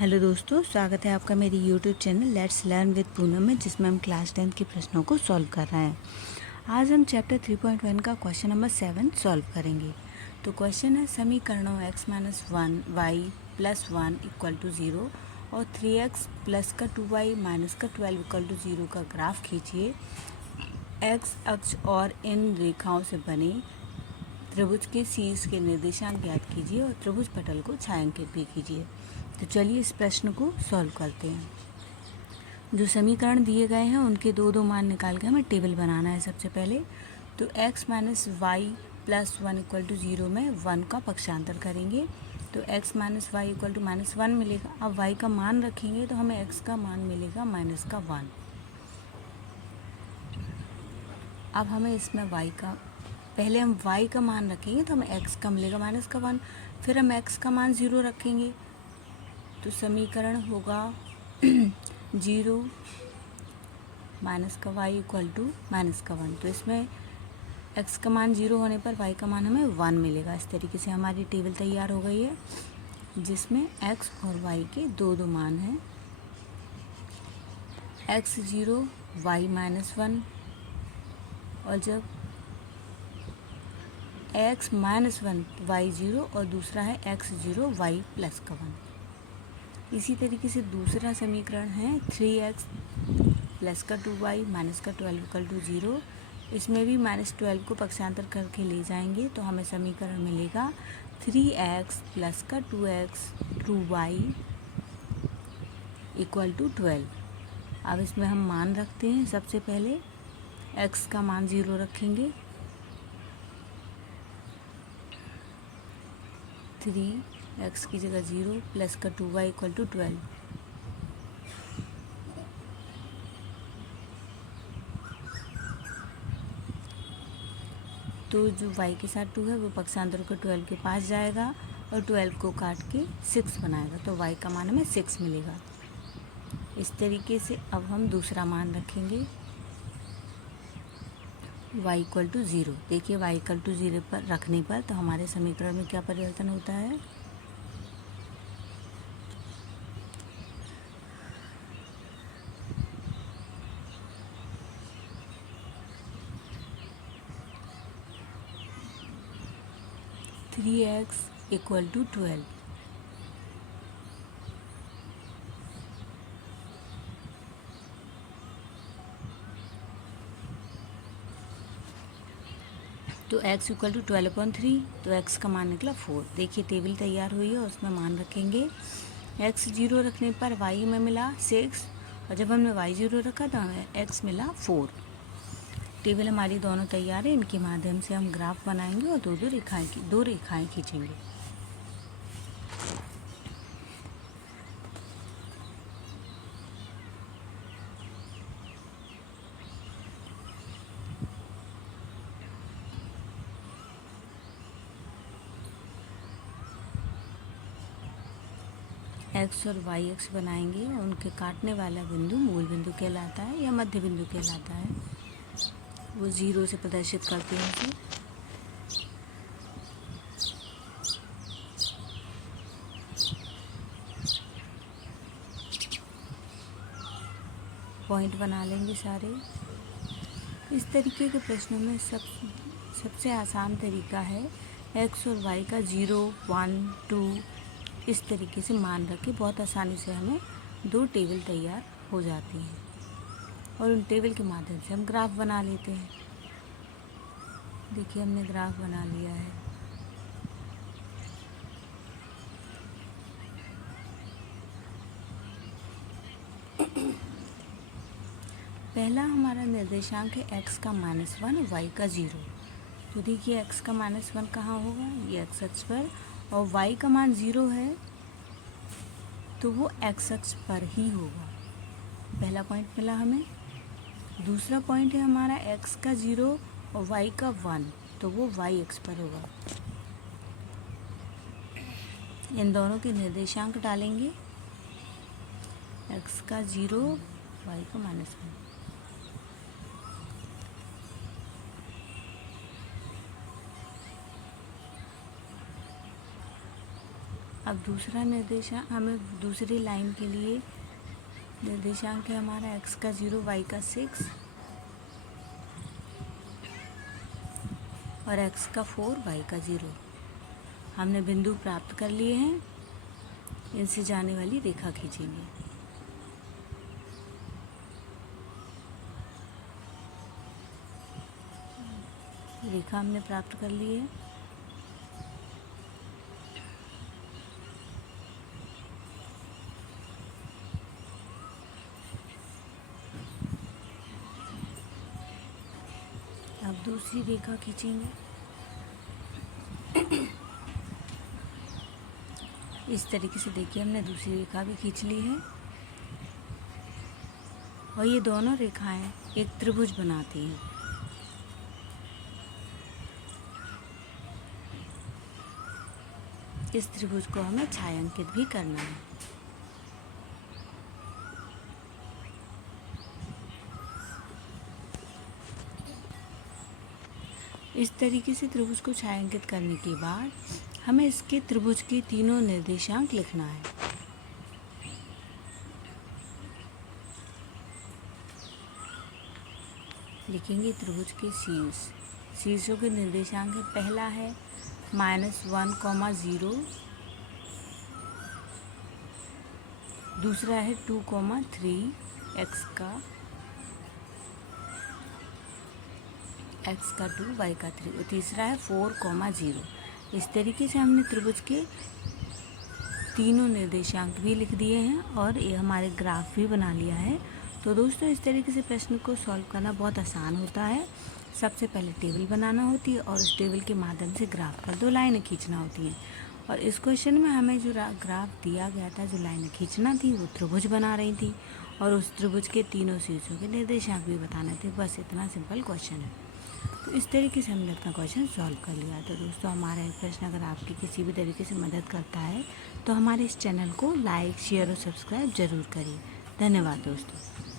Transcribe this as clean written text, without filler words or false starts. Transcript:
Hello दोस्तों, स्वागत है आपका मेरी YouTube channel let's learn with Poonam में, जिसमें हम क्लास 10 के प्रश्नों को सॉल्व कर रहे हैं। आज हम चैप्टर 3.1 का क्वेश्चन नंबर 7 सॉल्व करेंगे। तो क्वेश्चन है समीकरणों x - 1 y + 1 = 0 और 3x प्लस का 2y माइनस का 12 = 0 का ग्राफ खींचिए। x अक्ष और इन रेखाओं से बने त्रिभुज के शीर्ष के निर्देशांक ज्ञात कीजिए और त्रिभुज पटल को छायांकित भी कीजिए। तो चलिए इस प्रश्न को सॉल्व करते हैं। जो समीकरण दिए गए हैं उनके दो मान निकाल के हमें टेबल बनाना है। सबसे पहले तो x - y + 1 = 0 में 1 का पक्षांतर करेंगे तो x - y = -1 मिलेगा। अब y का मान रखेंगे तो हमें x का मान मिलेगा -1। अब हमें इसमें पहले हम y का मान रखेंगे तो हमें x का मिलेगा -1। फिर हम x का मान 0 रखेंगे तो समीकरण होगा 0 - का y = -1। तो इसमें x का मान 0 होने पर y का मान हमें 1 मिलेगा। इस तरीके से हमारी टेबल तैयार हो गई है जिसमें x और y के दो मान हैं। x 0 y -1 और जब x - 1 y 0 और दूसरा है x 0 y + का 1। इसी तरीके से दूसरा समीकरण है 3x प्लस का 2y माइनस का 12 = 0। इसमें भी -12 को पक्षांतर करके ले जाएंगे तो हमें समीकरण मिलेगा 3x प्लस का 2x 2y = 12। अब इसमें हम मान रखते हैं। सबसे पहले x का मान 0 रखेंगे, 3x की जगह 0 प्लस का 2y = 12। तो जो y के साथ 2 है वो पक्षांतर को 12 के पास जाएगा और 12 को काट के 6 बनाएगा तो y का मान हमें 6 मिलेगा। इस तरीके से अब हम दूसरा मान रखेंगे y = 0। देखिए y = 0 पर रखने पर तो हमारे समीकरण में क्या परिवर्तन होता है। Three x = 12। तो x = 12/3 तो x का मान निकला 4। देखिए टेबल तैयार हुई है और उसमें मान रखेंगे। x 0 रखने पर y में मिला 6 और जब हमने y 0 रखा तो हमें x मिला 4। टेबल हमारी दोनों तैयार है। इनके माध्यम से हम ग्राफ बनाएंगे और दो रेखाएं खींचेंगे। x और y अक्ष बनाएंगे और उनके काटने वाला बिंदु मूल बिंदु कहलाता है या मध्य बिंदु कहलाता है। वो 0 से प्रदर्शित करते हैं कि पॉइंट बना लेंगे सारे। इस तरीके के प्रश्नों में सबसे आसान तरीका है x और y का 0 1 2 इस तरीके से मान रखे बहुत आसानी से हमें दो टेबल तैयार हो जाती हैं और उन टेबल के माध्यम से हम ग्राफ बना लेते हैं। देखिए हमने ग्राफ बना लिया है। पहला हमारा निर्देशांक है x का -1 y का 0। तो देखिए x का -1 कहाँ होगा, ये x अक्ष पर, और y का मान 0 है तो वो x अक्ष पर ही होगा। पहला पॉइंट मिला हमें। दूसरा पॉइंट है हमारा x का 0 और y का 1 तो वो y अक्ष पर होगा। इन दोनों के निर्देशांक डालेंगे, x का 0 y का -1। अब दूसरा निर्देशांक, हमें दूसरी लाइन के लिए निर्देशांक है हमारा x का 0, y का 6 और x का 4, y का 0। हमने बिंदु प्राप्त कर लिए हैं, इनसे जाने वाली रेखा खींचेंगे। रेखा हमने प्राप्त कर ली है। अब दूसरी रेखा खींचेंगे। इस तरीके से देखिए हमने दूसरी रेखा भी खींच ली है और ये दोनों रेखाएं एक त्रिभुज बनाती हैं। इस त्रिभुज को हमें छायांकित भी करना है। इस तरीके से त्रिभुज को छायांकित करने के बाद हमें इसके त्रिभुज के तीनों निर्देशांक लिखना है। लिखेंगे त्रिभुज के शीर्षों के निर्देशांक है। पहला है -1, 0, दूसरा है 2, 3 x का 2, y का 3 और तीसरा है 4, 0। इस तरीके से हमने त्रिभुज के तीनों निर्देशांक भी लिख दिए हैं और ये हमारे ग्राफ भी बना लिया है। तो दोस्तों इस तरीके से प्रश्न को सॉल्व करना बहुत आसान होता है। सबसे पहले टेबल बनाना होती है और उस टेबल के माध्यम से ग्राफ पर 2 लाइनें खींचना होती हैं। और इस क्वेश्चन में हमें जो ग्राफ दिया गया था, जो लाइनें खींचना थी वो त्रिभुज बना रही थी और उस त्रिभुज के तीनों शीर्षों के निर्देशांक भी बताने थे। बस इतना सिंपल क्वेश्चन है। तो इस तरीके से हमने अपना क्वेश्चन सॉल्व कर लिया। तो दोस्तों हमारा ये प्रश्न अगर आपकी किसी भी तरीके से मदद करता है तो हमारे इस चैनल को लाइक, शेयर और सब्सक्राइब ज़रूर करिए। धन्यवाद दोस्तों।